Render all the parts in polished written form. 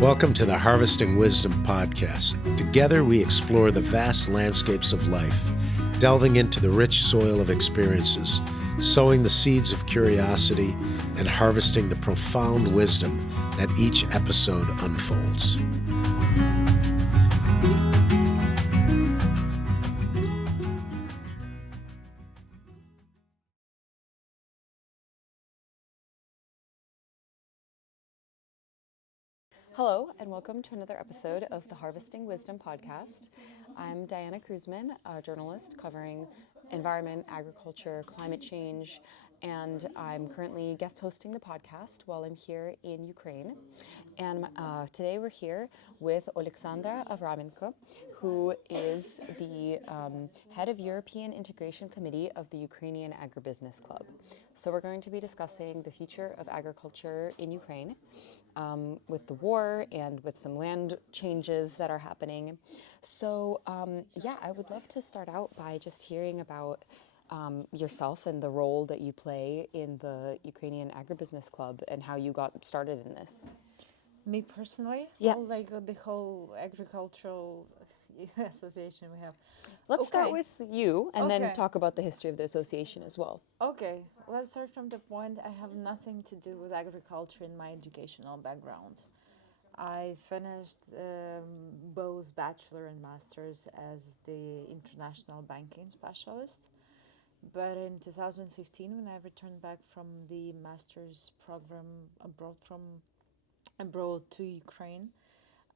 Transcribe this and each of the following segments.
Welcome to the Harvesting Wisdom podcast. Together we explore the vast landscapes of life, delving into the rich soil of experiences, sowing the seeds of curiosity, and harvesting the profound wisdom that each episode unfolds. Hello, and welcome to another episode of the Harvesting Wisdom podcast. I'm Diana Kruzman, a journalist covering environment, agriculture, climate change, and I'm currently guest hosting the podcast while I'm here in Ukraine. And today we're here with Oleksandr Avramenko, who is the head of European Integration Committee of the Ukrainian Agribusiness Club. So we're going to be discussing the future of agriculture in Ukraine with the war and with some land changes that are happening. So I would love to start out by just hearing about yourself and the role that you play in the Ukrainian Agribusiness Club and how you got started in this. Me personally? Yeah. Or like the whole agricultural association we have? Let's start Okay. with you and then Okay. talk about the history of the association as well. Okay, let's start from the point I have nothing to do with agriculture in my educational background. I finished both bachelor and master's as the international banking specialist. But in 2015, when I returned back from the master's program abroad to Ukraine,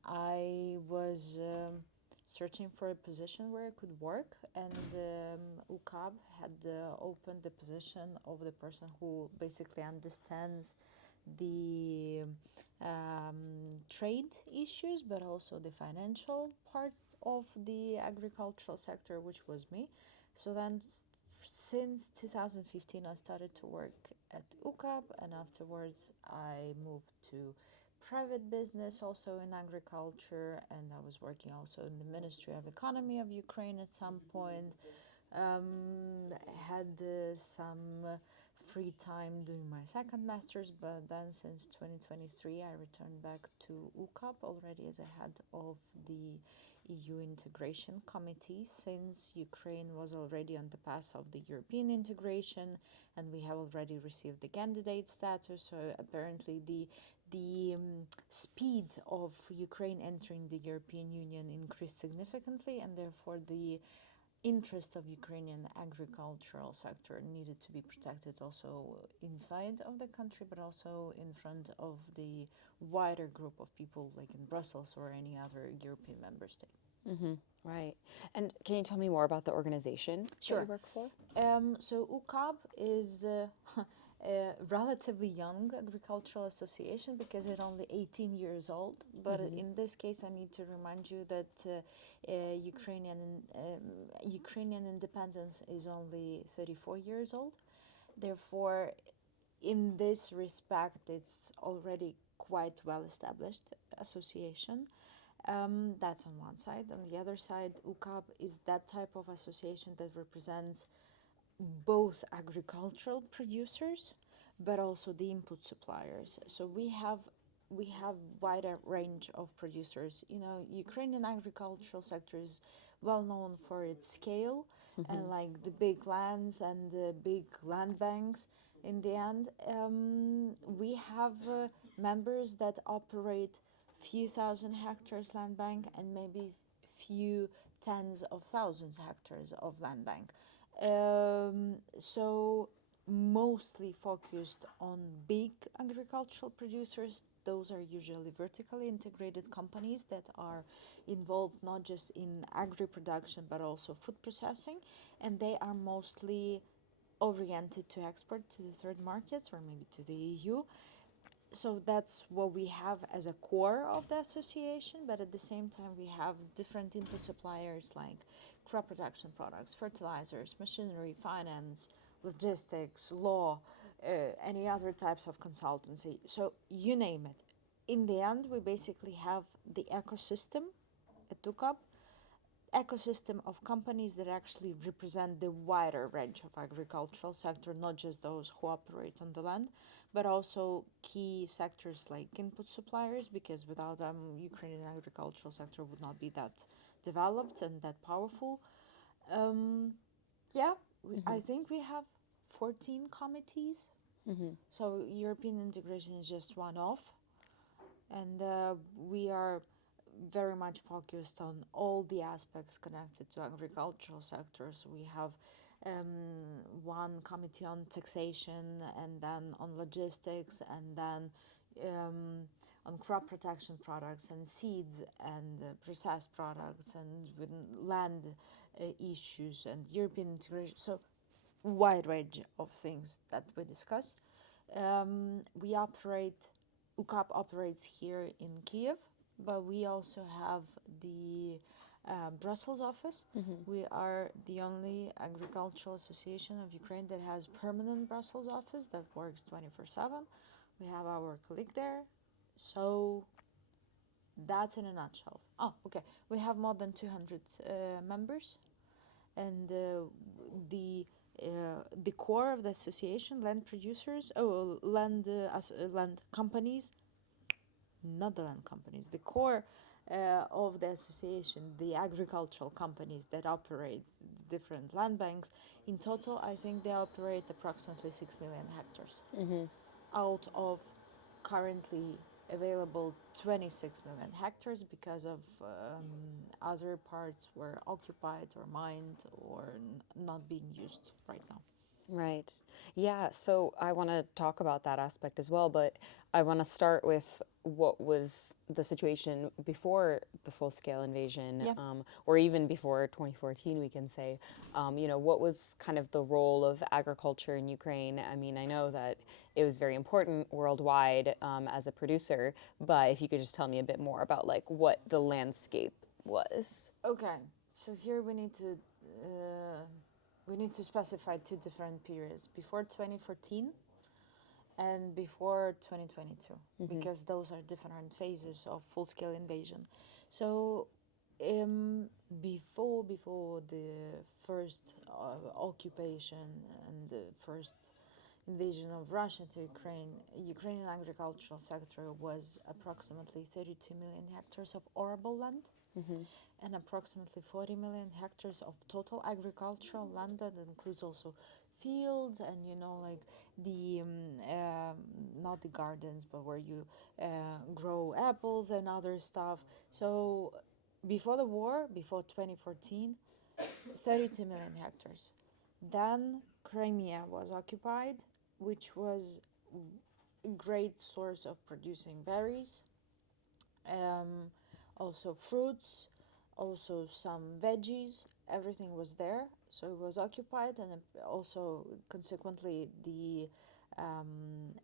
I was searching for a position where I could work, and UCAB had opened the position of the person who basically understands the trade issues, but also the financial part of the agricultural sector, which was me. So then, since 2015, I started to work at UCAB, and afterwards I moved to private business also in agriculture, and I was working also in the Ministry of Economy of Ukraine at some point. Had some free time doing my second master's, but then since 2023 I returned back to UCAB already as a head of the EU Integration Committee, since Ukraine was already on the path of the European integration and we have already received the candidate status. So apparently the speed of Ukraine entering the European Union increased significantly, and therefore the interest of Ukrainian agricultural sector needed to be protected also inside of the country, but also in front of the wider group of people like in Brussels or any other European member state. Mm-hmm. Right. And can you tell me more about the organization that you work for? So UCAB is a relatively young agricultural association because it's only 18 years old. But in this case, I need to remind you that Ukrainian independence is only 34 years old. Therefore, in this respect, it's already quite well-established association. That's on one side. On the other side, UCAB is that type of association that represents both agricultural producers but also the input suppliers. So we have wider range of producers. You know, Ukrainian agricultural sector is well known for its scale and like the big lands and the big land banks. In the end, we have members that operate few thousand hectares land bank and maybe few tens of thousands hectares of land bank. So mostly focused on big agricultural producers. Those are usually vertically integrated companies that are involved not just in agri-production but also food processing, and they are mostly oriented to export to the third markets or maybe to the EU. So that's what we have as a core of the association, but at the same time we have different input suppliers like crop protection products, fertilizers, machinery, finance, logistics, law, any other types of consultancy. So you name it. In the end, we basically have the ecosystem at UCAB ecosystem of companies that actually represent the wider range of agricultural sector, not just those who operate on the land, but also key sectors like input suppliers, because without them, Ukrainian agricultural sector would not be that developed and that powerful. Yeah, I think we have 14 committees. So European integration is just one of, and we are very much focused on all the aspects connected to agricultural sectors. We have one committee on taxation, and then on logistics, and then on crop protection products and seeds and processed products and with land issues and European integration. So wide range of things that we discuss. We operate, UCAB operates here in Kiev, but we also have the Brussels office. We are the only agricultural association of Ukraine that has permanent Brussels office that works 24/7. We have our colleague there. So that's in a nutshell. Oh, okay. We have more than 200 members, and the core of the association, land producers, land companies, not the land companies, the core of the association, the agricultural companies that operate different land banks. In total, I think they operate approximately 6 million hectares out of currently available 26 million hectares, because of other parts were occupied or mined or not being used right now. Right. Yeah. So I want to talk about that aspect as well, but I want to start with what was the situation before the full-scale invasion, Yeah. or even before 2014, we can say. What was kind of the role of agriculture in Ukraine? I mean, I know that it was very important worldwide as a producer, but if you could just tell me a bit more about like what the landscape was. Okay. So here we need to specify two different periods, before 2014 and before 2022, because those are different phases of full-scale invasion. So before the first occupation and the first invasion of Russia to Ukraine, Ukrainian agricultural sector was approximately 32 million hectares of arable land, and approximately 40 million hectares of total agricultural land. That includes also fields and like the not the gardens, but where you grow apples and other stuff. So before the war, before 2014, 32 million hectares. Then Crimea was occupied, which was a great source of producing berries, also fruits, also some veggies. Everything was there, so it was occupied, and also consequently the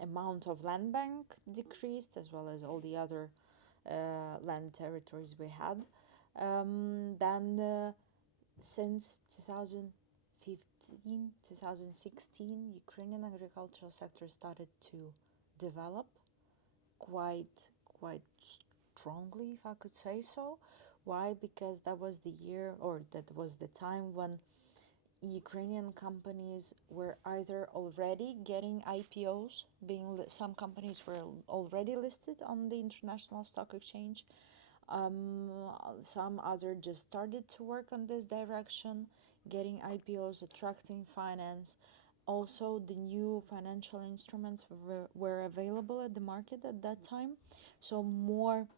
amount of land bank decreased, as well as all the other land territories we had. Then since 2015, 2016, Ukrainian agricultural sector started to develop quite strongly, if I could say so. Why? Because that was the year, or that was the time when Ukrainian companies were either already getting IPOs, some companies were already listed on the international stock exchange. Some other just started to work on this direction, getting IPOs, attracting finance. Also, the new financial instruments were available at the market at that time. So more,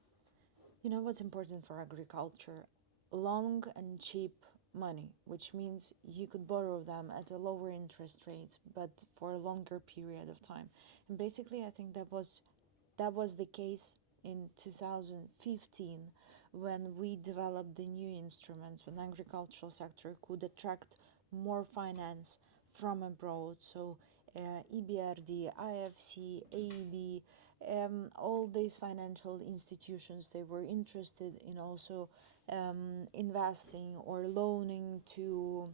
what's important for agriculture? Long and cheap money, which means you could borrow them at a lower interest rates, but for a longer period of time. And basically, I think that was the case in 2015, when we developed the new instruments, when agricultural sector could attract more finance from abroad. So EBRD, IFC, AEB, all these financial institutions, they were interested in also investing or loaning to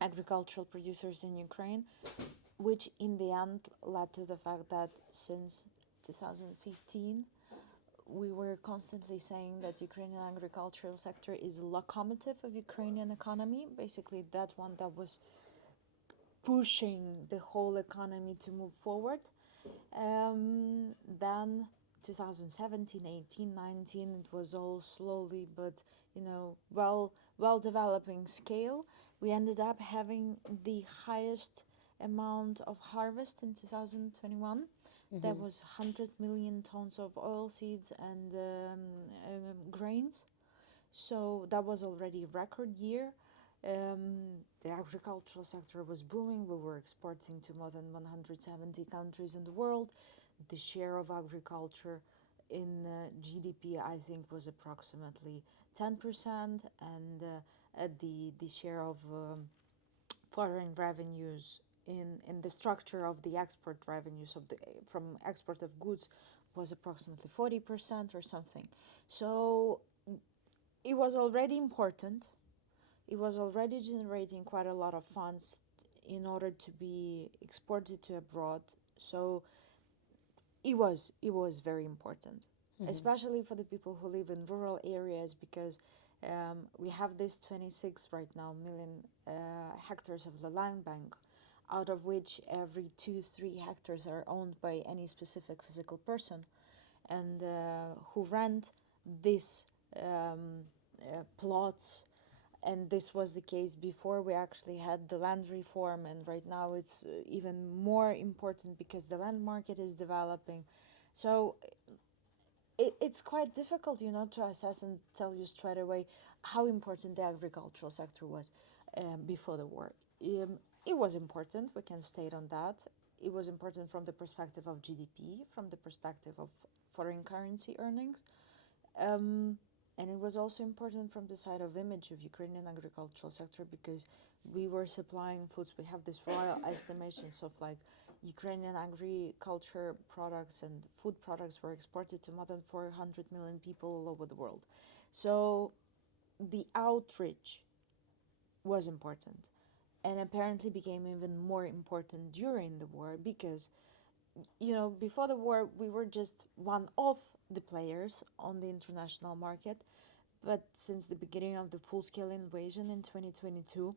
agricultural producers in Ukraine, which in the end led to the fact that since 2015 we were constantly saying that Ukrainian agricultural sector is a locomotive of Ukrainian economy, basically that one that was pushing the whole economy to move forward. Then 2017, 18, 19, it was all slowly but well developing scale. We ended up having the highest amount of harvest in 2021. That was 100 million tons of oil seeds and grains. So that was already a record year. The agricultural sector was booming. We were exporting to more than 170 countries in the world. The share of agriculture in GDP, I think, was approximately 10%, and the share of foreign revenues in the structure of the export revenues from export of goods was approximately 40% or something. So it was already important. It was already generating quite a lot of funds in order to be exported to abroad. So it was very important, especially for the people who live in rural areas, because we have this 26 right now million hectares of the land bank, out of which every 2-3 hectares are owned by any specific physical person, and who rent these plots. And this was the case before we actually had the land reform, and right now it's even more important because the land market is developing. So it's quite difficult, to assess and tell you straight away how important the agricultural sector was before the war. It was important, we can state on that. It was important from the perspective of GDP, from the perspective of foreign currency earnings. And it was also important from the side of image of Ukrainian agricultural sector, because we were supplying foods. We have this royal estimations of like Ukrainian agriculture products and food products were exported to more than 400 million people all over the world. So the outreach was important, and apparently became even more important during the war, because before the war, we were just one of the players on the international market. But since the beginning of the full-scale invasion in 2022,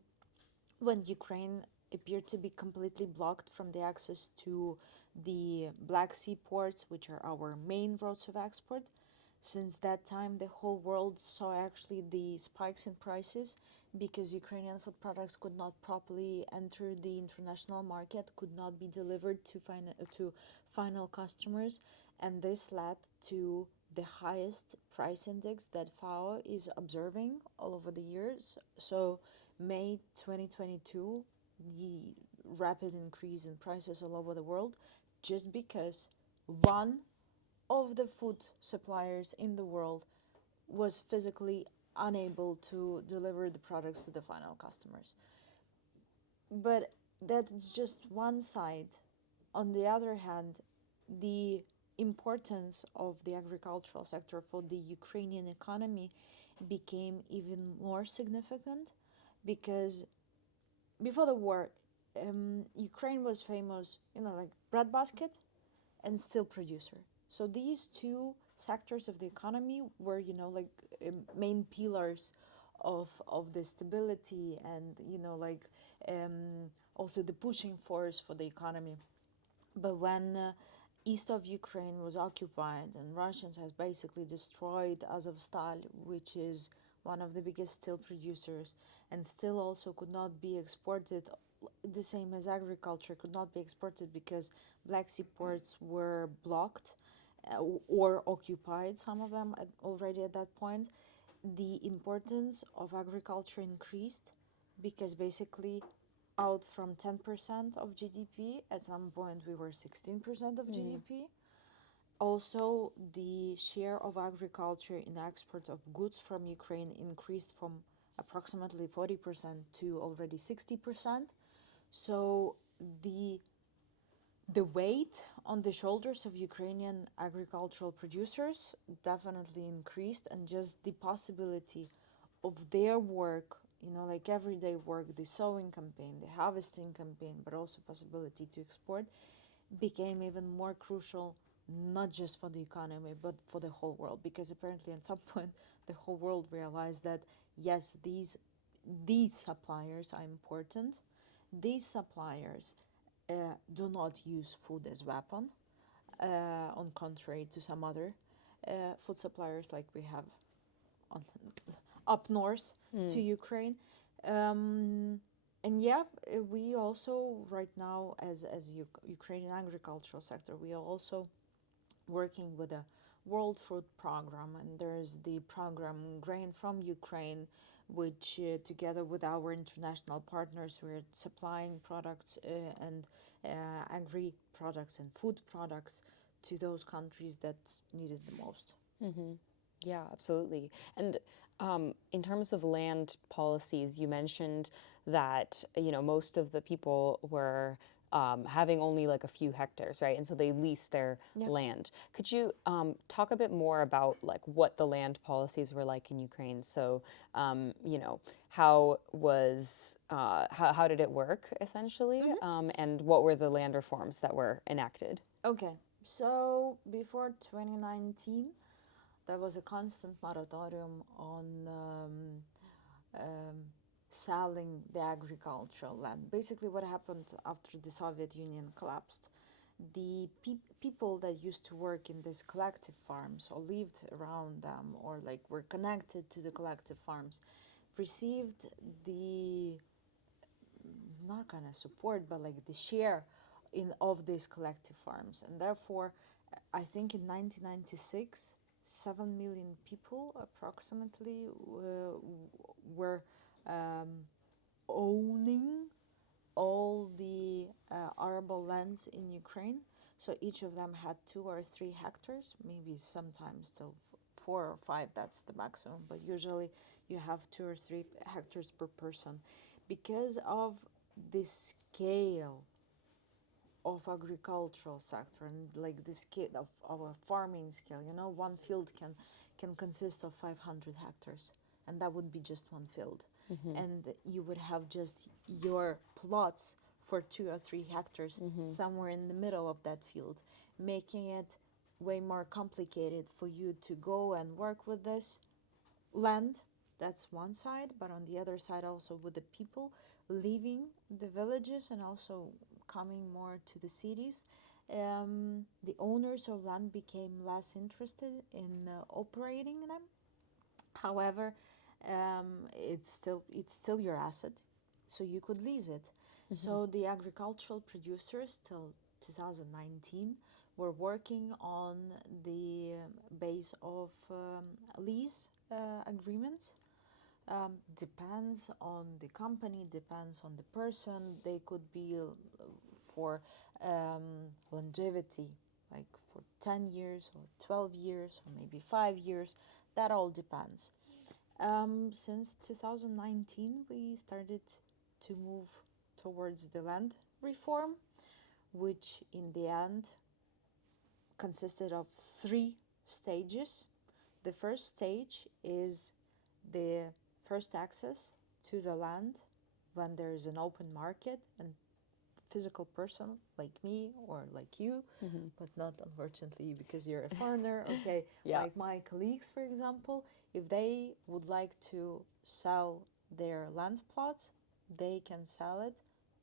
when Ukraine appeared to be completely blocked from the access to the Black Sea ports, which are our main routes of export, since that time, the whole world saw actually the spikes in prices, because Ukrainian food products could not properly enter the international market, could not be delivered to final customers, and this led to the highest price index that FAO is observing all over the years. So May 2022, the rapid increase in prices all over the world, just because one of the food suppliers in the world was physically unable to deliver the products to the final customers. But that's just one side. On the other hand, the importance of the agricultural sector for the Ukrainian economy became even more significant, because before the war, Ukraine was famous, like breadbasket and steel producer. So these two sectors of the economy were, main pillars of the stability and, also the pushing force for the economy. But when east of Ukraine was occupied and Russians has basically destroyed Azovstal, which is one of the biggest steel producers, and steel also could not be exported, the same as agriculture could not be exported because Black Sea ports were blocked or occupied, some of them already at that point. The importance of agriculture increased, because basically out from 10% of GDP, at some point we were 16% of GDP. Also, the share of agriculture in export of goods from Ukraine increased from approximately 40% to already 60%. So the weight on the shoulders of Ukrainian agricultural producers definitely increased, and just the possibility of their work, like everyday work, the sowing campaign, the harvesting campaign, but also possibility to export, became even more crucial not just for the economy, but for the whole world. Because apparently, at some point, the whole world realized that yes, these suppliers are important. These suppliers do not use food as weapon, on contrary to some other food suppliers like we have on up north to Ukraine. And yeah, we also right now as Ukrainian agricultural sector, we are also working with a World Food Program, and there's the program Grain from Ukraine, which together with our international partners, we're supplying products and agri products and food products to those countries that need it the most. Yeah, absolutely. And in terms of land policies, you mentioned that most of the people were having only like a few hectares, right? And so they lease their land. Could you talk a bit more about like what the land policies were like in Ukraine? So how was how did it work essentially, and what were the land reforms that were enacted? Okay, so before 2019, there was a constant moratorium on selling the agricultural land. Basically, what happened after the Soviet Union collapsed, the people that used to work in these collective farms or lived around them or like were connected to the collective farms received the not kind of support but like the share in of these collective farms, and therefore I think in 1996 7 million people approximately were owning all the arable lands in Ukraine. So each of them had 2 or 3 hectares, maybe sometimes till 4 or 5, that's the maximum, but usually you have 2 or 3 hectares per person. Because of the scale of agricultural sector and like the scale of our farming scale, one field can consist of 500 hectares, and that would be just one field. And you would have just your plots for 2 or 3 hectares somewhere in the middle of that field, making it way more complicated for you to go and work with this land. That's one side, but on the other side also with the people leaving the villages and also coming more to the cities, the owners of land became less interested in operating them. However, it's still your asset, so you could lease it. So the agricultural producers till 2019 were working on the base of lease agreements. Depends on the company, depends on the person. They could be for longevity, like for 10 years or 12 years or maybe 5 years. That all depends. Since 2019, we started to move towards the land reform, which in the end consisted of 3 stages. The first stage is the first access to the land when there is an open market and physical person like me or like you, but not unfortunately because you're a foreigner, okay, like my colleagues, for example, if they would like to sell their land plots, they can sell it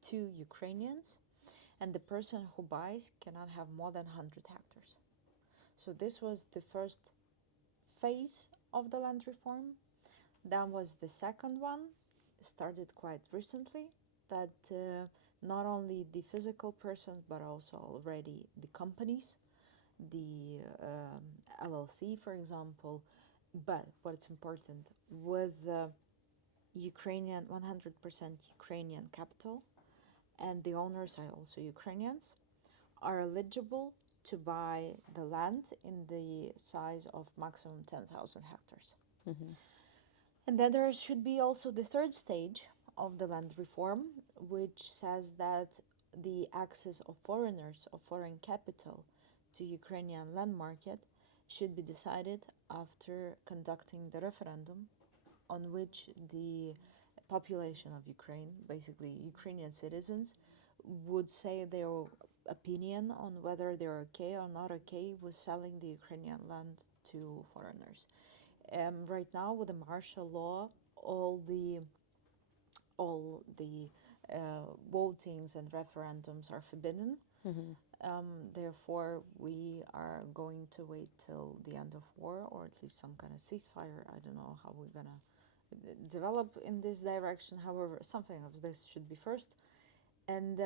to Ukrainians, and the person who buys cannot have more than 100 hectares. So this was the first phase of the land reform. Then was the second one, started quite recently, that not only the physical persons but also already the companies, the LLC, for example, but what's important, with Ukrainian 100% Ukrainian capital, and the owners are also Ukrainians, are eligible to buy the land in the size of maximum 10,000 hectares. And then there should be also the third stage of the land reform, which says that the access of foreigners, of foreign capital to Ukrainian land market should be decided after conducting the referendum on which the population of Ukraine, basically Ukrainian citizens, would say their opinion on whether they're okay or not okay with selling the Ukrainian land to foreigners. Right now, with the martial law, all the votings and referendums are forbidden. Mm-hmm. Therefore, we are going to wait till the end of war, or at least some kind of ceasefire. I don't know how we're gonna develop in this direction. However, something of this should be first. And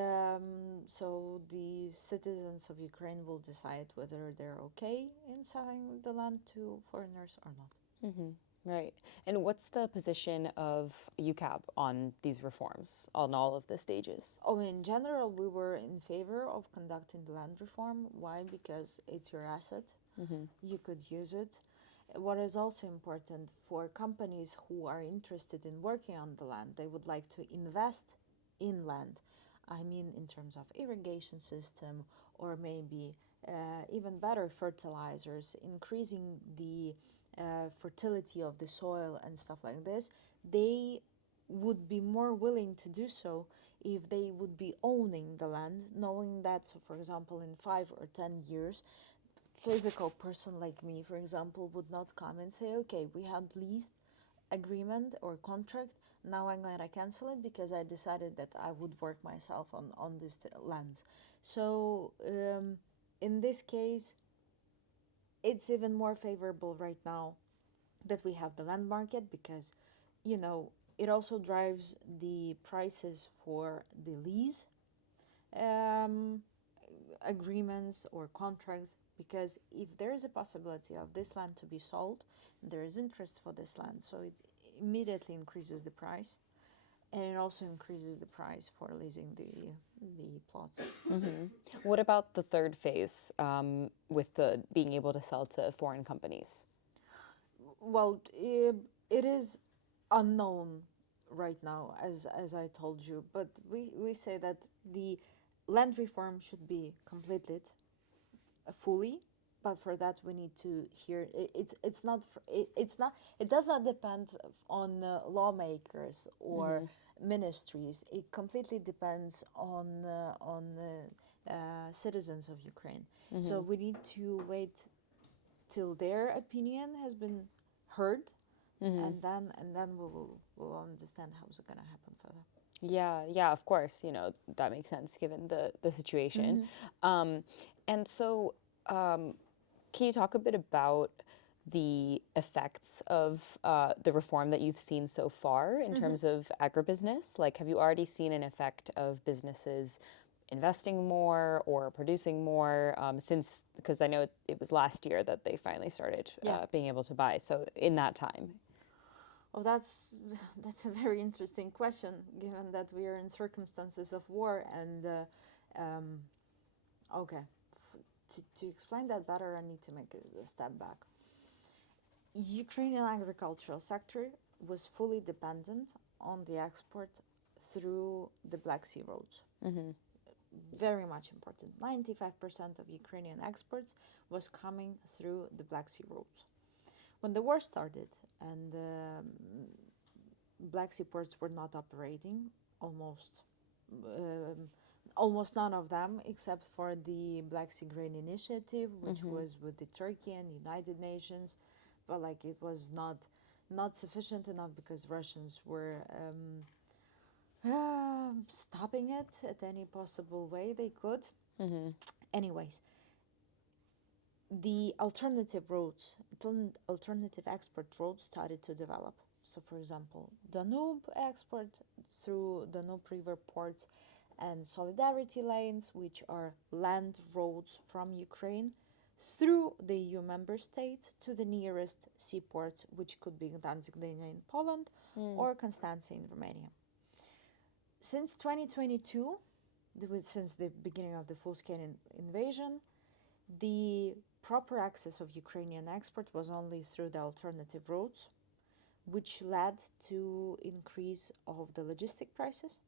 so the citizens of Ukraine will decide whether they're okay in selling the land to foreigners or not. Mm-hmm. Right. And what's the position of UCAB on these reforms on all of the stages? Oh, in general, we were in favor of conducting the land reform. Why? Because it's your asset. Mm-hmm. You could use it. What is also important for companies who are interested in working on the land, they would like to invest in land. I mean, in terms of irrigation system, or maybe even better fertilizers, increasing the fertility of the soil and stuff like this. They would be more willing to do so if they would be owning the land, knowing that, so for example, in 5 or 10 years, physical person like me, for example, would not come and say, okay, we had lease agreement or contract, now I'm going to cancel it because I decided that I would work myself on this land. So in this case, it's even more favorable right now that we have the land market, because, you know, it also drives the prices for the lease um, agreements or contracts, because if there is a possibility of this land to be sold, there is interest for this land, so it immediately increases the price, and it also increases the price for leasing the plots. Mm-hmm. What about the third phase with the being able to sell to foreign companies? Well, it is unknown right now, as I told you, but we say that the land reform should be completed fully, but for that we need to hear it's not it does not depend on lawmakers or Mm-hmm. ministries. It completely depends on citizens of Ukraine. Mm-hmm. So we need to wait till their opinion has been heard, Mm-hmm. and then we'll understand how it's going to happen further. Yeah, of course. You know, that makes sense given the situation. And so, can you talk a bit about the effects of the reform that you've seen so far in terms of agribusiness? Like, have you already seen an effect of businesses investing more or producing more since, because I know it was last year that they finally started being able to buy. So in that time. Oh, that's a very interesting question, given that we are in circumstances of war. And okay, to explain that better, I need to make a step back. Ukrainian agricultural sector was fully dependent on the export through the Black Sea roads. Mm-hmm. Very much important. 95% of Ukrainian exports was coming through the Black Sea roads. When the war started and Black Sea ports were not operating, almost none of them, except for the Black Sea Grain Initiative, which was with the Turkey and United Nations, but like it was not sufficient enough because Russians were stopping it at any possible way they could. Mm-hmm. Anyways, the alternative routes, alternative export routes started to develop. So, for example, Danube export through Danube River ports and Solidarity lanes, which are land roads from Ukraine through the EU member states to the nearest seaports, which could be Danzig in Poland or Constanța in Romania. Since 2022, since the beginning of the full-scale invasion, the proper access of Ukrainian export was only through the alternative routes, which led to increase of the logistic prices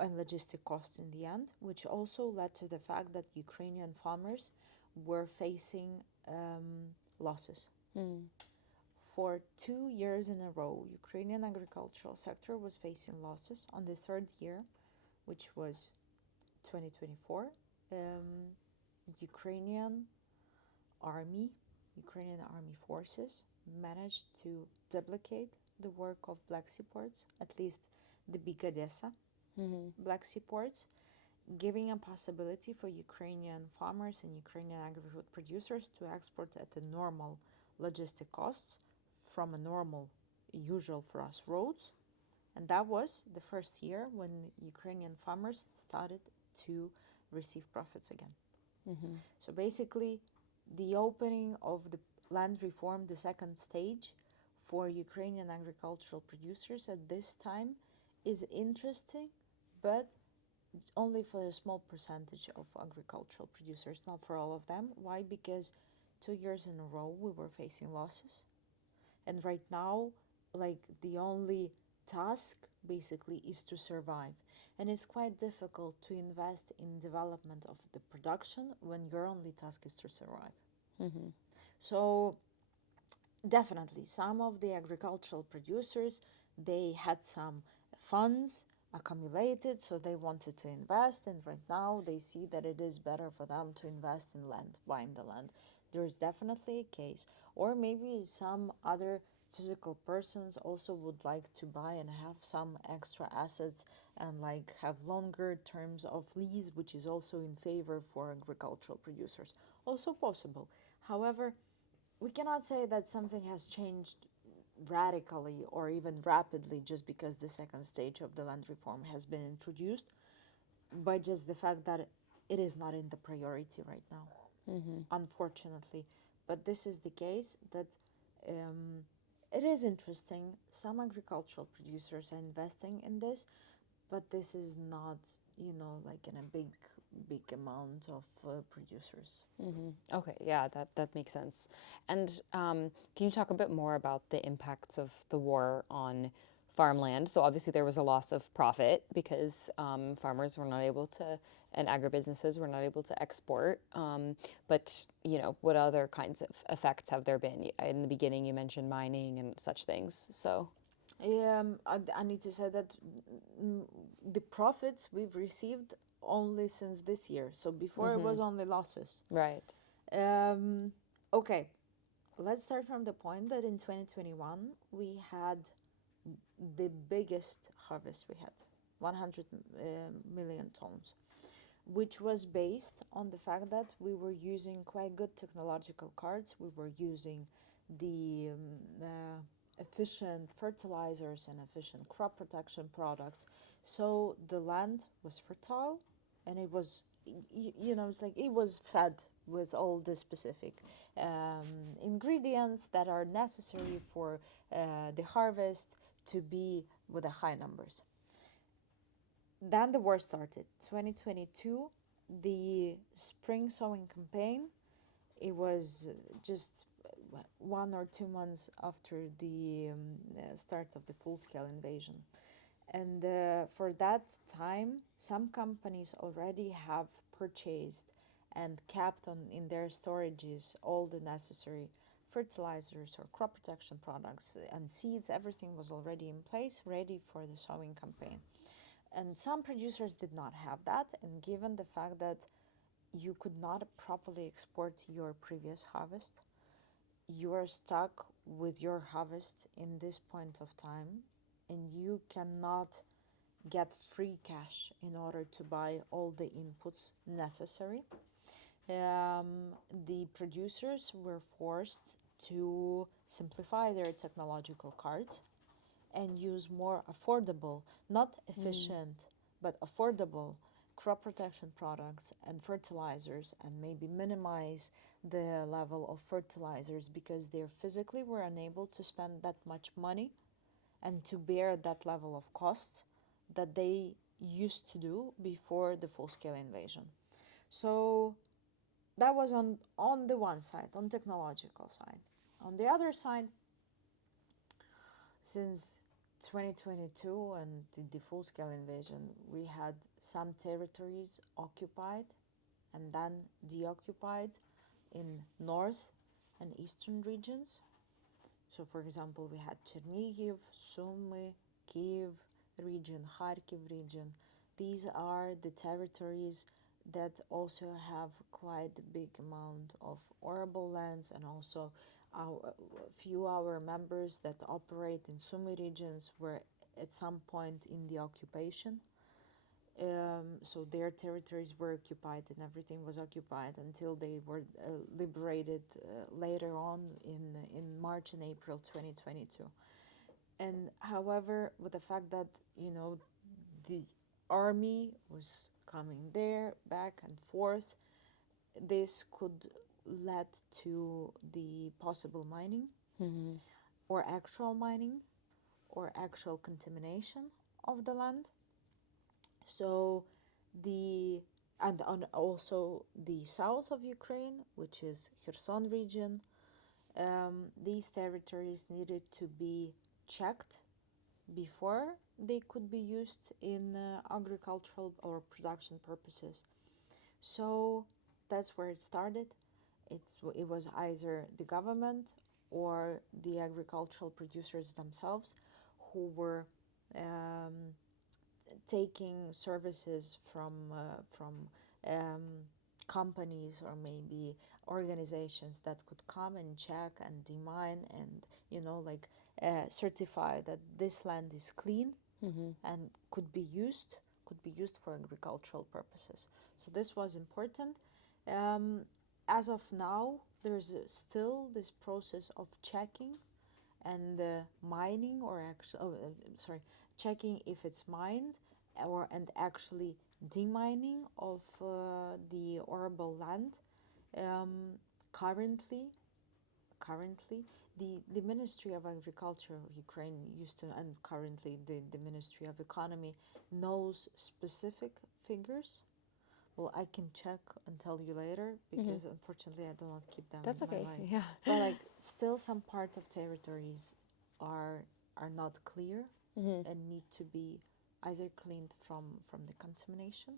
and logistic costs in the end, which also led to the fact that Ukrainian farmers were facing losses. For 2 years in a row, Ukrainian agricultural sector was facing losses. On the third year, which was 2024, Ukrainian army, Ukrainian army forces managed to duplicate the work of Black Sea ports, at least the big Odessa Black Sea ports, giving a possibility for Ukrainian farmers and Ukrainian agri-food producers to export at a normal logistic costs from a normal, usual for us roads. And that was the first year when Ukrainian farmers started to receive profits again. So basically, the opening of the land reform, the second stage for Ukrainian agricultural producers at this time is interesting, but only for a small percentage of agricultural producers, not for all of them. Why? Because 2 years in a row we were facing losses. And right now, like, the only task basically is to survive. And it's quite difficult to invest in development of the production when your only task is to survive. So definitely some of the agricultural producers, they had some funds accumulated, so they wanted to invest, and right now they see that it is better for them to invest in land, buying the land. There is definitely a case. Or maybe some other physical persons also would like to buy and have some extra assets and like have longer terms of lease, which is also in favor for agricultural producers. Also possible. However, we cannot say that something has changed radically or even rapidly just because the second stage of the land reform has been introduced, by just the fact that it is not in the priority right now, unfortunately. But this is the case that it is interesting. Some agricultural producers are investing in this, but this is not, like in a big amount of producers. Okay, yeah, that makes sense. And can you talk a bit more about the impacts of the war on farmland? So obviously there was a loss of profit because farmers were not able to, and agribusinesses were not able to export. But what other kinds of effects have there been? In the beginning, you mentioned mining and such things. So. I need to say that the profits we've received only since this year. So before it was only losses. Right. Okay, let's start from the point that in 2021 we had the biggest harvest we had, 100 million tons, which was based on the fact that we were using quite good technological cards. We were using the efficient fertilizers and efficient crop protection products. So the land was fertile and it was, it's like it was fed with all the specific ingredients that are necessary for the harvest to be with the high numbers. Then the war started. 2022, the spring sowing campaign, it was just 1 or 2 months after the start of the full-scale invasion. And for that time, some companies already have purchased and kept in their storages all the necessary fertilizers or crop protection products and seeds. Everything was already in place, ready for the sowing campaign. And some producers did not have that, and given the fact that you could not properly export your previous harvest, you are stuck with your harvest in this point of time, and you cannot get free cash in order to buy all the inputs necessary. The producers were forced to simplify their technological cards and use more affordable, not efficient, but affordable crop protection products and fertilizers, and maybe minimize the level of fertilizers because they physically were unable to spend that much money and to bear that level of costs that they used to do before the full-scale invasion. So that was on the one side, on technological side. On the other side, since 2022 and the full-scale invasion, we had some territories occupied and then deoccupied in north and eastern regions. So, for example, we had Chernihiv, Sumy, Kiev region, Kharkiv region. these are the territories that also have quite a big amount of arable lands, and also our few our members that operate in Sumy regions were at some point in the occupation. So their territories were occupied and everything was occupied until they were liberated later on in March and April 2022. And however, with the fact that, the army was coming there back and forth, this could lead to the possible mining or actual mining or actual contamination of the land. So and also the south of Ukraine, which is Kherson region, these territories needed to be checked before they could be used in agricultural or production purposes. So that's where it started. It was either the government or the agricultural producers themselves who were taking services from companies or maybe organizations that could come and check and demine and certify that this land is clean and could be used for agricultural purposes. So this was important. As of now, there's still this process of checking and mining or checking if it's mined and actually demining of the arable land. Currently, the Ministry of Agriculture of Ukraine used to, and currently the Ministry of Economy knows specific figures. Well, I can check and tell you later because unfortunately I do not keep them That's in okay. my mind. Yeah. But still some part of territories are not clear and need to be either cleaned from the contamination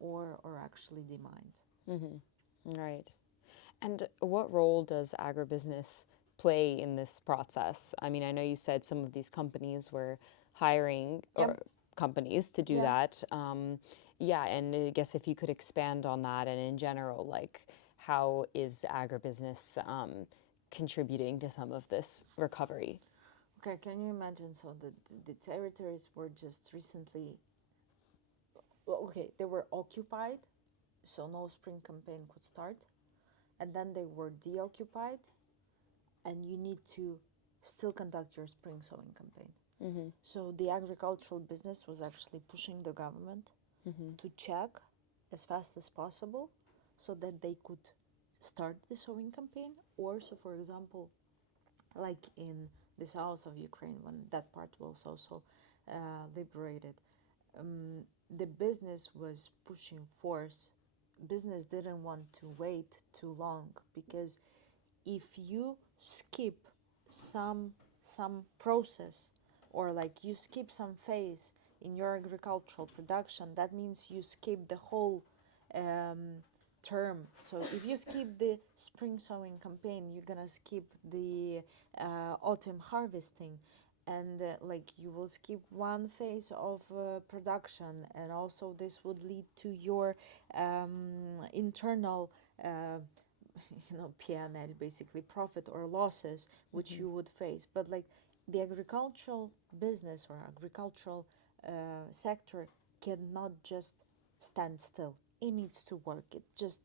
or actually demined. Right. And what role does agribusiness play in this process? I mean, I know you said some of these companies were hiring or companies to do that. Yeah, and I guess if you could expand on that, and in general, like how is agribusiness contributing to some of this recovery? Okay, can you imagine? So the territories were just recently, they were occupied, so no spring campaign could start, and then they were deoccupied, and you need to still conduct your spring sowing campaign. So the agricultural business was actually pushing the government to check as fast as possible so that they could start the sowing campaign. Or, so for example, like in the south of Ukraine, when that part was also liberated, the business was pushing force. Business didn't want to wait too long, because if you skip some process, or like you skip some phase in your agricultural production, that means you skip the whole term. So if you skip the spring sowing campaign, you're gonna skip the autumn harvesting, and you will skip one phase of production, and also this would lead to your internal P&L, basically profit or losses, which you would face. But the agricultural business or agricultural sector cannot just stand still. It needs to work. It just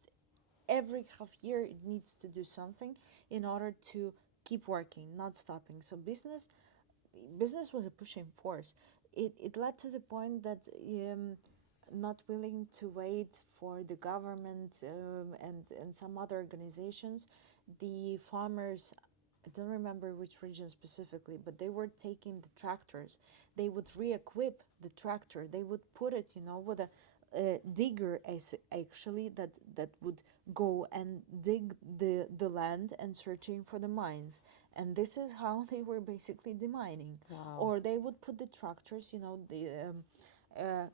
every half year it needs to do something in order to keep working, not stopping. So business was a pushing force. It led to the point that not willing to wait for the government and some other organizations, the farmers, I don't remember which region specifically, but they were taking the tractors. They would re-equip the tractor. They would put it, with a digger, actually, that would go and dig the land and searching for the mines. And this is how they were basically demining. Wow. Or they would put the tractors, the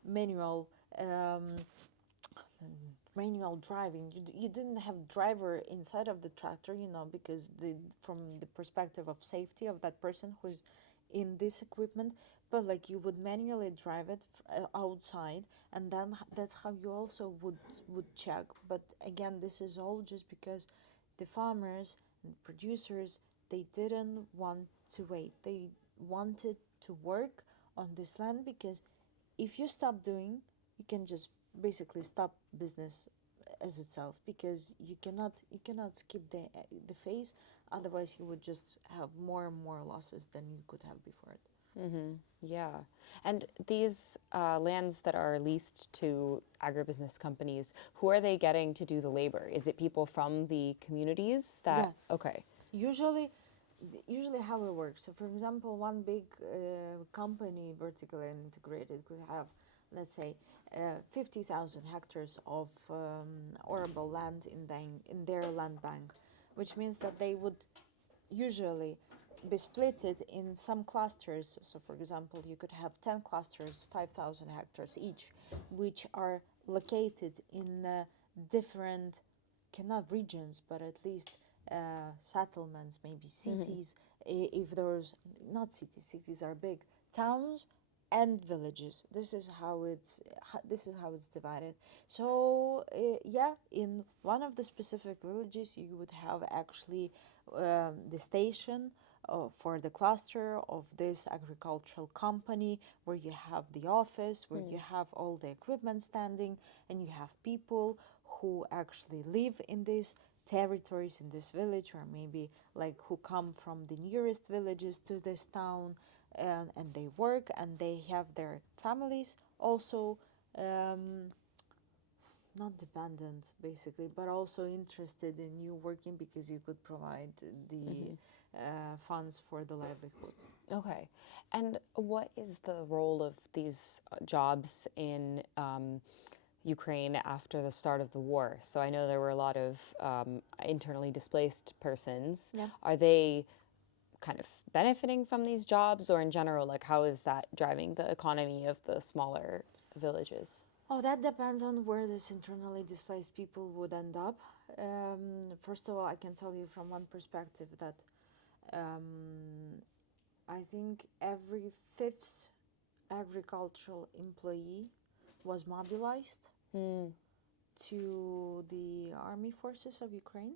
manual manual driving. You didn't have driver inside of the tractor, because from the perspective of safety of that person who's in this equipment, but like you would manually drive it outside, and then that's how you also would check. But again, this is all just because the farmers and producers, they didn't want to wait. They wanted to work on this land, because if you stop doing, you can just basically stop business as itself, because you cannot skip the phase. Otherwise you would just have more and more losses than you could have before it. Yeah. And these lands that are leased to agribusiness companies, who are they getting to do the labor? Is it people from the communities that? Yeah. Okay. Usually how it works, so for example, one big company, vertically integrated, could have, let's say, 50,000 hectares of arable land in their land bank, which means that they would usually be split it in some clusters. So for example, you could have 10 clusters, 5,000 hectares each, which are located in different, cannot regions, but at least settlements, maybe cities. If there's not cities are big, towns and villages. This is how it's divided. So yeah, in one of the specific villages, you would have actually the station for the cluster of this agricultural company, where you have the office, where you have all the equipment standing, and you have people who actually live in these territories, in this village, or maybe like who come from the nearest villages to this town, and they work, and they have their families also, not dependent basically, but also interested in you working, because you could provide the funds for the livelihood. Okay. And what is the role of these jobs in Ukraine after the start of the war? So I know there were a lot of internally displaced persons. Yeah. Are they kind of benefiting from these jobs, or in general, like how is that driving the economy of the smaller villages? Oh, that depends on where this internally displaced people would end up. First of all, I can tell you from one perspective that I think every fifth agricultural employee was mobilized to the army forces of Ukraine,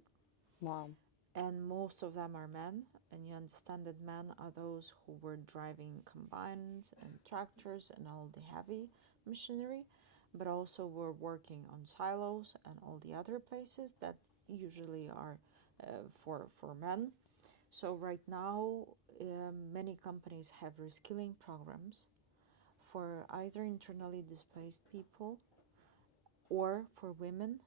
Wow. and most of them are men. And you understand that men are those who were driving combines and tractors and all the heavy machinery, but also were working on silos and all the other places that usually are for men. So right now, many companies have reskilling programs for either internally displaced people or for women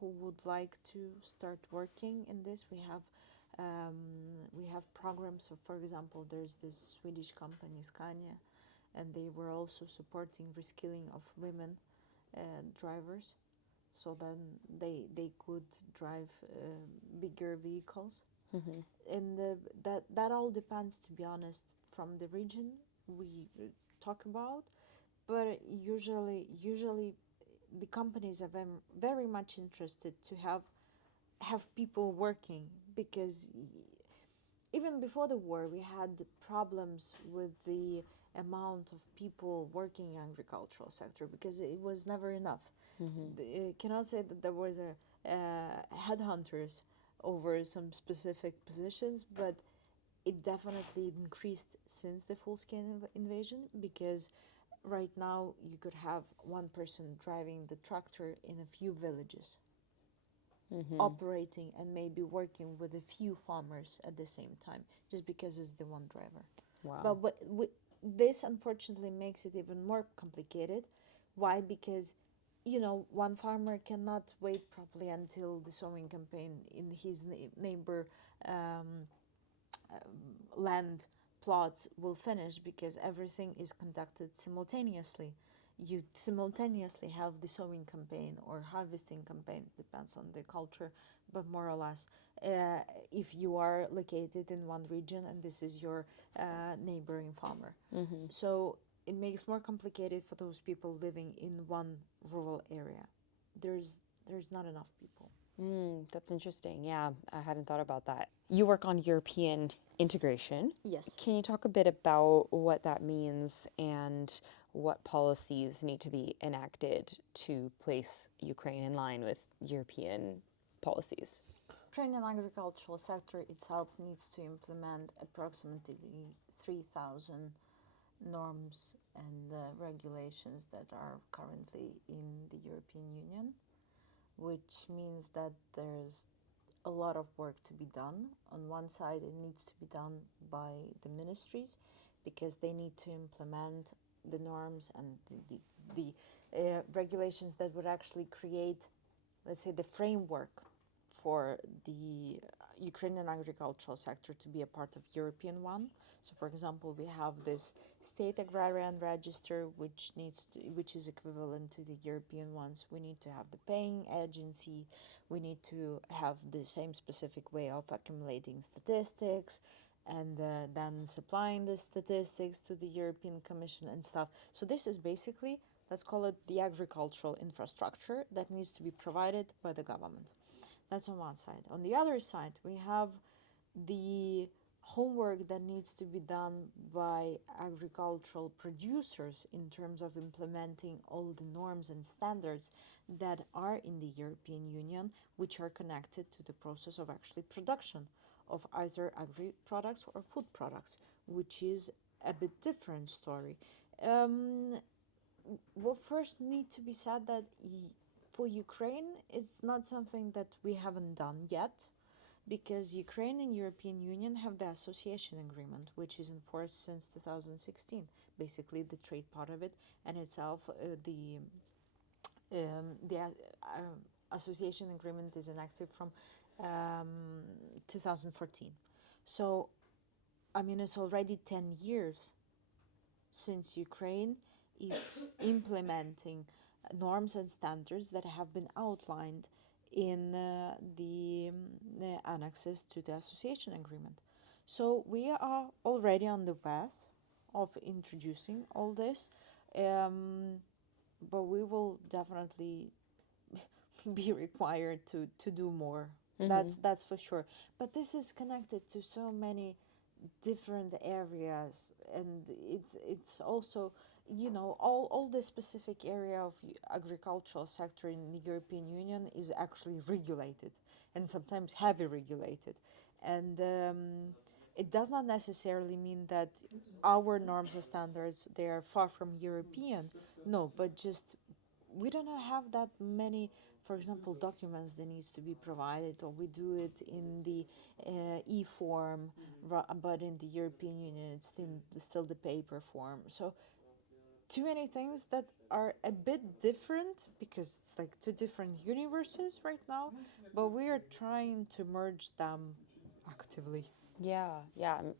who would like to start working in this. We have programs. So for example, there's this Swedish company Scania, and they were also supporting reskilling of women drivers, so then they could drive bigger vehicles. And that all depends, to be honest, from the region we talk about. But usually the companies are very much interested to have people working, because even before the war we had problems with the amount of people working in agricultural sector, because it was never enough. Cannot say that there was a headhunters over some specific positions, but it definitely increased since the full-scale invasion, because right now you could have one person driving the tractor in a few villages, operating and maybe working with a few farmers at the same time, just because it's the one driver. Wow. But this unfortunately makes it even more complicated. Why? Because one farmer cannot wait properly until the sowing campaign in his neighbor land plots will finish, because everything is conducted simultaneously. You simultaneously have the sowing campaign or harvesting campaign, depends on the culture, but more or less, if you are located in one region and this is your neighboring farmer. So it makes more complicated for those people living in one rural area. There's not enough people. That's interesting. Yeah, I hadn't thought about that. You work on European integration. Yes. Can you talk a bit about what that means and what policies need to be enacted to place Ukraine in line with European policies? Ukrainian agricultural sector itself needs to implement approximately 3,000 norms and regulations that are currently in the European Union, which means that there's a lot of work to be done. On one side, it needs to be done by the ministries because they need to implement the norms and the regulations that would actually create, let's say, the framework for the Ukrainian agricultural sector to be a part of European one. So, for example, we have this state agrarian register, which is equivalent to the European ones. We need to have the paying agency. We need to have the same specific way of accumulating statistics, and then supplying the statistics to the European Commission and stuff. So this is basically, let's call it the agricultural infrastructure that needs to be provided by the government. That's on one side. On the other side, we have the homework that needs to be done by agricultural producers in terms of implementing all the norms and standards that are in the European Union, which are connected to the process of actually production of either agri products or food products, which is a bit different story. What first need to be said that for Ukraine, it's not something that we haven't done yet, because Ukraine and European Union have the association agreement, which is in force since 2016, basically the trade part of it, and itself the association agreement is enacted from 2014. So, I mean, it's already 10 years since Ukraine is implementing norms and standards that have been outlined in the annexes to the association agreement. So we are already on the path of introducing all this, but we will definitely be required to do more. That's for sure. But this is connected to so many different areas, and it's also, you know, all the specific area of agricultural sector in the European Union is actually regulated, and sometimes heavy regulated, and it does not necessarily mean that our norms and standards, they are far from European. No, but just we do not have that many, for example, documents that needs to be provided, or we do it in the e-form, but in the European Union it's still the paper form. So too many things that are a bit different, because it's like two different universes right now, but we are trying to merge them actively. Yeah,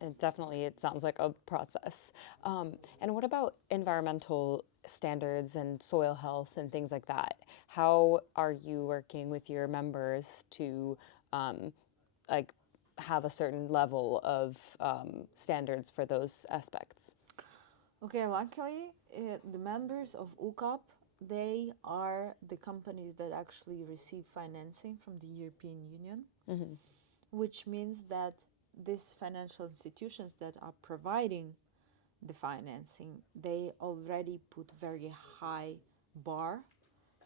and definitely it sounds like a process. And what about environmental standards and soil health and things like that? How are you working with your members to like have a certain level of standards for those aspects? Okay, luckily, the members of UCAB, they are the companies that actually receive financing from the European Union, which means that these financial institutions that are providing the financing, they already put very high bar.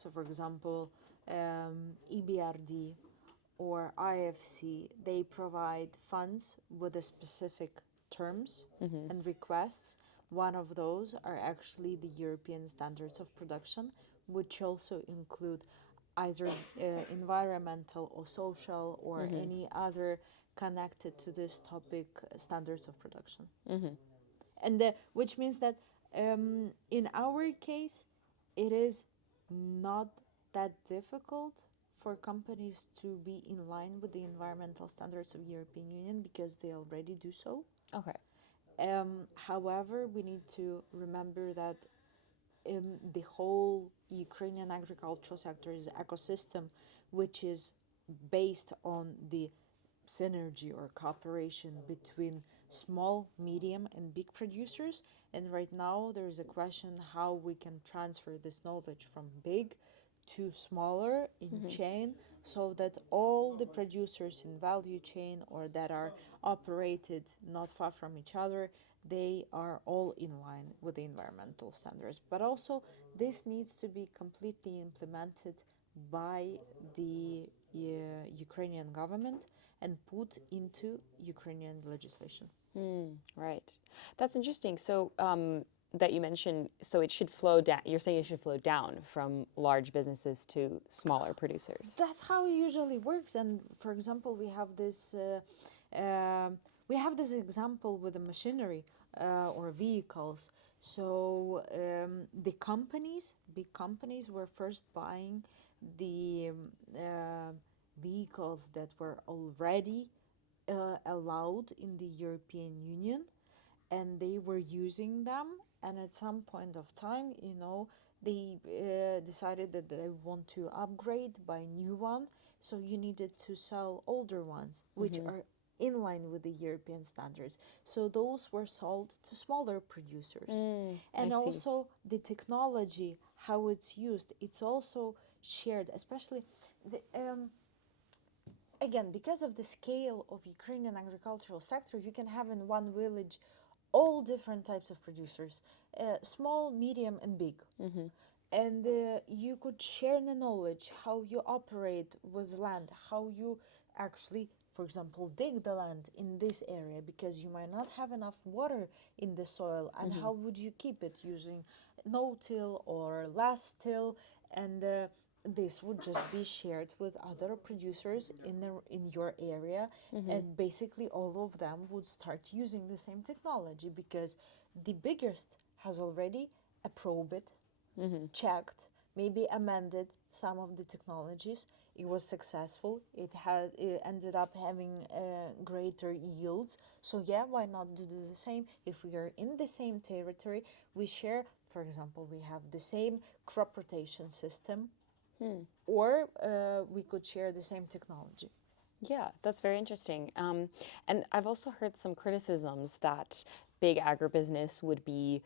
So, for example, EBRD or IFC, they provide funds with a specific terms and requests. One of those are actually the European standards of production, which also include either environmental or social or any other connected to this topic standards of production. And which means that in our case, it is not that difficult for companies to be in line with the environmental standards of European Union, because they already do so. Okay. However, we need to remember that the whole Ukrainian agricultural sector is ecosystem, which is based on the synergy or cooperation between small, medium, and big producers. And right now, there is a question how we can transfer this knowledge from big to smaller in chain, so that all the producers in value chain or that are operated not far from each other, they are all in line with the environmental standards. But also this needs to be completely implemented by the Ukrainian government and put into Ukrainian legislation. Right. That's interesting. So that you mentioned, so it should flow down. You're saying it should flow down from large businesses to smaller producers. That's how it usually works. And for example, we have this example with the machinery or vehicles. So the big companies were first buying the vehicles that were already allowed in the European Union, and they were using them. And at some point of time, they decided that they want to upgrade, buy new one. So you needed to sell older ones, which are in line with the European standards. So those were sold to smaller producers. And also the technology, how it's used, it's also shared, especially the, again, because of the scale of Ukrainian agricultural sector, you can have in one village all different types of producers, small, medium, and big. And you could share the knowledge, how you operate with land, how you actually, for example, dig the land in this area, because you might not have enough water in the soil, and how would you keep it using no-till or less till, and this would just be shared with other producers in your area, and basically all of them would start using the same technology, because the biggest has already approved it, checked, maybe amended some of the technologies. It was successful. It ended up having greater yields. So yeah, why not do the same? If we are in the same territory, we share. For example, we have the same crop rotation system, or we could share the same technology. Yeah, that's very interesting. And I've also heard some criticisms that big agribusiness would be,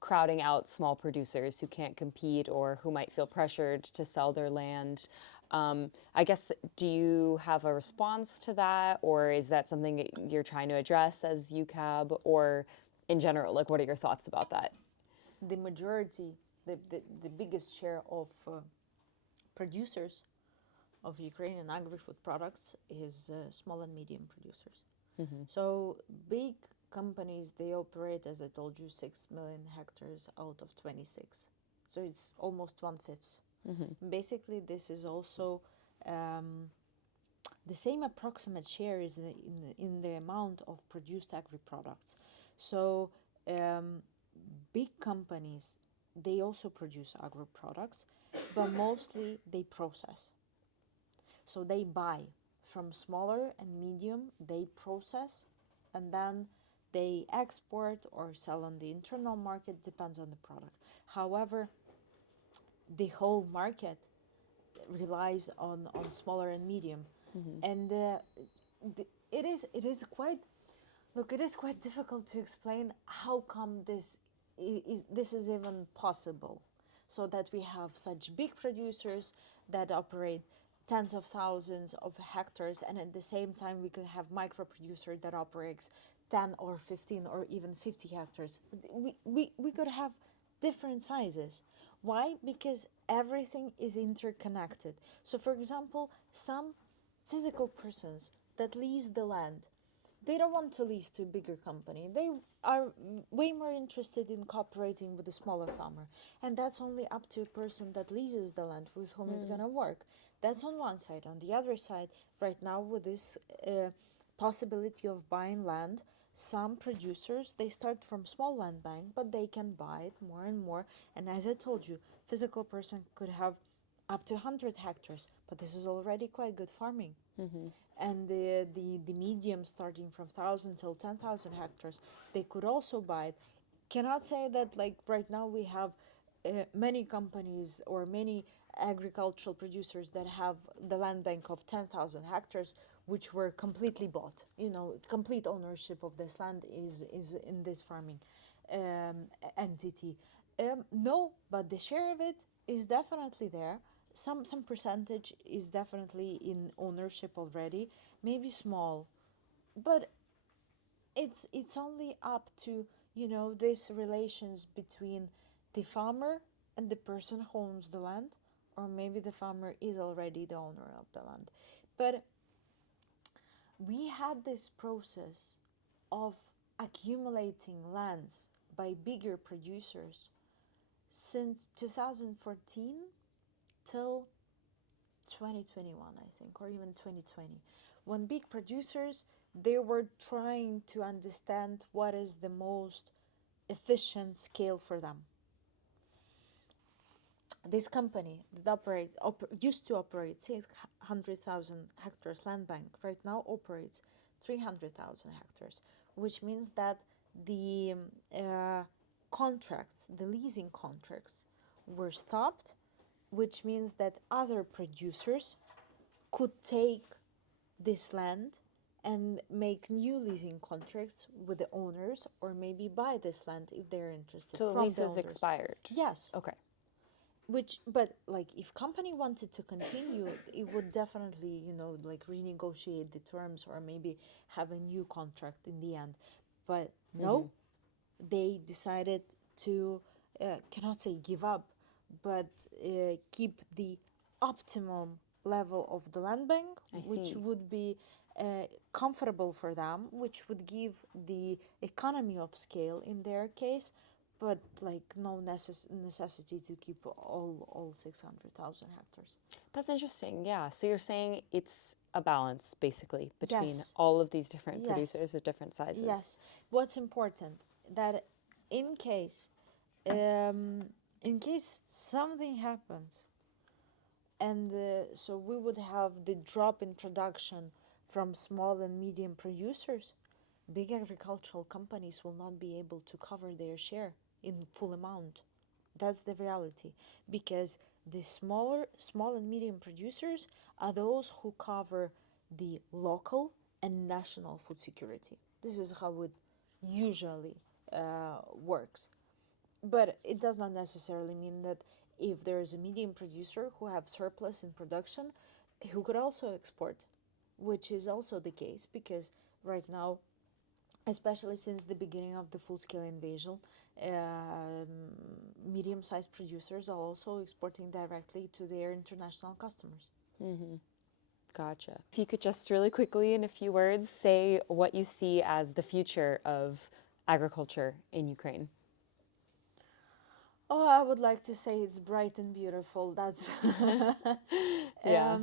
crowding out small producers who can't compete or who might feel pressured to sell their land. I guess, do you have a response to that, or is that something that you're trying to address as UCAB, or in general, like, what are your thoughts about that? The majority, the biggest share of producers of Ukrainian agri-food products is small and medium producers. So big companies, they operate, as I told you, 6 million hectares out of 26. So it's almost 1/5. Basically, this is also the same approximate share is in the amount of produced agri-products. So big companies, they also produce agri-products, but mostly they process. So they buy from smaller and medium, they process, and then they export or sell on the internal market, depends on the product. However, the whole market relies on smaller and medium. And it is quite difficult to explain how come this is even possible, so that we have such big producers that operate tens of thousands of hectares, and at the same time we could have micro producer that operates 10 or 15 or even 50 hectares. We could have different sizes. Why? Because everything is interconnected. So for example, some physical persons that lease the land, they don't want to lease to a bigger company. They are way more interested in cooperating with a smaller farmer. And that's only up to a person that leases the land with whom it's going to work. That's on one side. On the other side, right now with this possibility of buying land, some producers, they start from small land bank, but they can buy it more and more. And as I told you, physical person could have up to 100 hectares, but this is already quite good farming. And the medium, starting from 1,000 till 10,000 hectares, they could also buy it. Cannot say that like right now we have many companies or many agricultural producers that have the land bank of 10,000 hectares, which were completely bought. Complete ownership of this land is in this farming entity. No, but the share of it is definitely there. Some percentage is definitely in ownership already, maybe small, but it's only up to, you know, these relations between the farmer and the person who owns the land, or maybe the farmer is already the owner of the land. But we had this process of accumulating lands by bigger producers since 2014 till 2021, I think, or even 2020, when big producers, they were trying to understand what is the most efficient scale for them. This company that used to operate 600,000 hectares land bank right now operates 300,000 hectares, which means that the contracts, the leasing contracts, were stopped, which means that other producers could take this land and make new leasing contracts with the owners, or maybe buy this land if they're interested. So the from lease the is owners. expired. Yes. Okay. But like, if company wanted to continue, it would definitely, you know, like renegotiate the terms, or maybe have a new contract in the end. But no, they decided to, cannot say give up, but keep the optimum level of the land bank, which see. would be comfortable for them, which would give the economy of scale in their case, but like no necessity to keep all 600,000 hectares. That's interesting. Yeah. So you're saying it's a balance basically between Yes. all of these different Yes. producers of different sizes. Yes. What's important, that in case something happens, and so we would have the drop in production from small and medium producers, big agricultural companies will not be able to cover their share in full amount. That's the reality, because the small and medium producers are those who cover the local and national food security. This is how it usually works. But it does not necessarily mean that if there is a medium producer who have surplus in production, who could also export, which is also the case, because right now, especially since the beginning of the full-scale invasion, medium-sized producers are also exporting directly to their international customers. Gotcha. If you could just really quickly, in a few words, say what you see as the future of agriculture in Ukraine. Oh, I would like to say it's bright and beautiful. That's Yeah.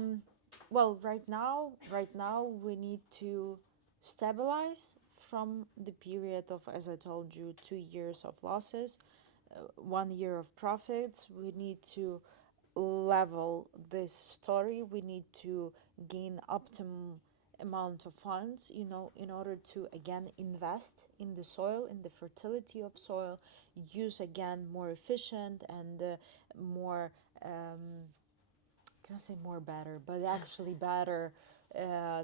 Well, right now we need to stabilize from the period of, as I told you, 2 years of losses, 1 year of profits. We need to level this story. We need to gain optimum amount of funds, you know, in order to again invest in the soil, in the fertility of soil, use again more efficient and more can I say more better, but actually better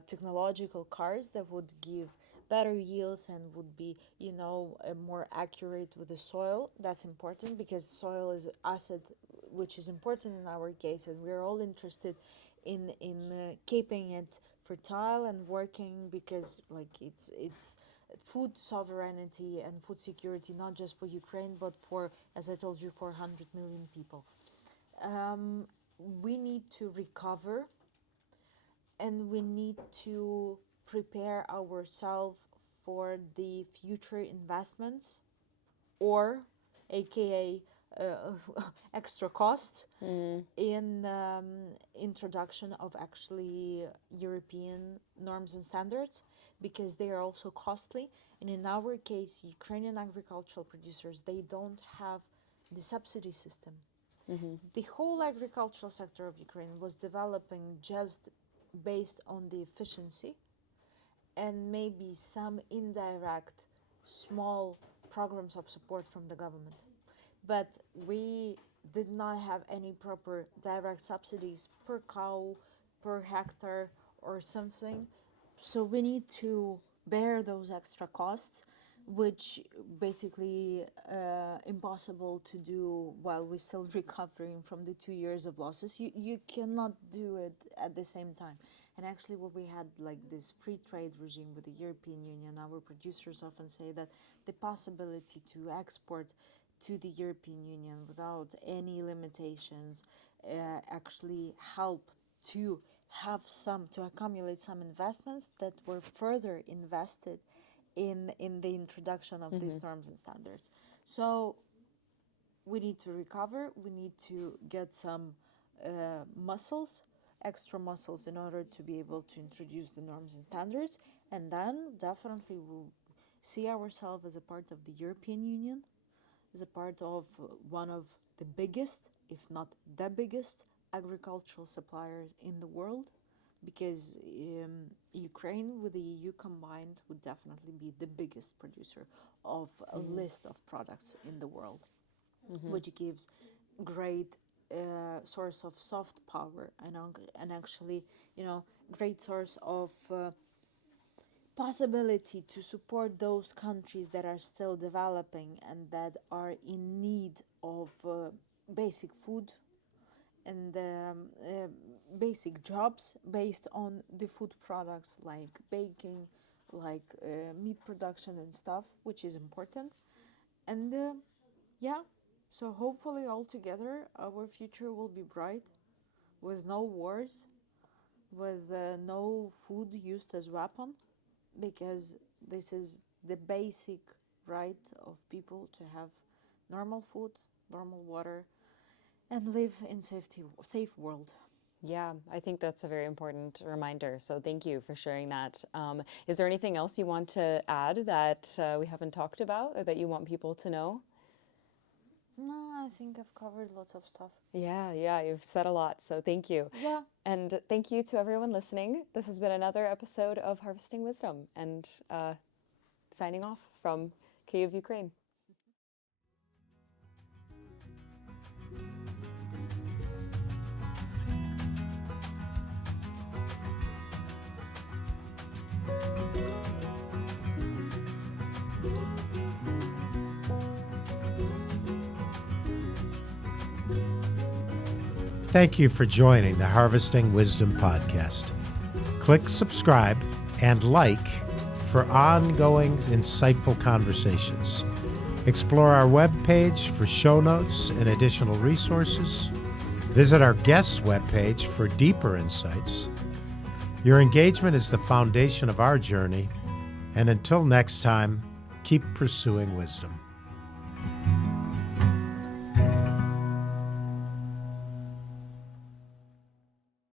technological cars that would give better yields and would be, you know, more accurate with the soil. That's important, because soil is asset which is important in our case, and we're all interested in keeping it fertile and working, because like it's food sovereignty and food security, not just for Ukraine, but for, as I told you, 400 million people. We need to recover, and we need to prepare ourselves for the future investments, or aka extra costs in introduction of actually European norms and standards, because they are also costly. And in our case, Ukrainian agricultural producers, they don't have the subsidy system. The whole agricultural sector of Ukraine was developing just based on the efficiency and maybe some indirect small programs of support from the government. But we did not have any proper direct subsidies per cow, per hectare, or something. So we need to bear those extra costs. which basically impossible to do while we're still recovering from the 2 years of losses. You cannot do it at the same time. And actually what we had like this free trade regime with the European Union, our producers often say that the possibility to export to the European Union without any limitations actually help to to accumulate some investments that were further invested in the introduction of these norms and standards. So we need to recover, we need to get some extra muscles in order to be able to introduce the norms and standards, and then definitely we'll see ourselves as a part of the European Union, as a part of one of the biggest, if not the biggest, agricultural suppliers in the world, because Ukraine with the EU combined would definitely be the biggest producer of a list of products in the world, which gives great source of soft power and actually, great source of possibility to support those countries that are still developing and that are in need of basic food and basic jobs based on the food products like baking, like meat production and stuff, which is important. And so hopefully all together our future will be bright, with no wars, with no food used as weapon, because this is the basic right of people to have normal food, normal water, and live in safe world. Yeah, I think that's a very important reminder. So thank you for sharing that. Is there anything else you want to add that we haven't talked about or that you want people to know? No, I think I've covered lots of stuff. Yeah, you've said a lot. So thank you. Yeah. And thank you to everyone listening. This has been another episode of Harvesting Wisdom, and signing off from Kyiv, Ukraine. Thank you for joining the Harvesting Wisdom podcast. Click subscribe and like for ongoing insightful conversations. Explore our webpage for show notes and additional resources. Visit our guests' webpage for deeper insights. Your engagement is the foundation of our journey, and until next time, keep pursuing wisdom.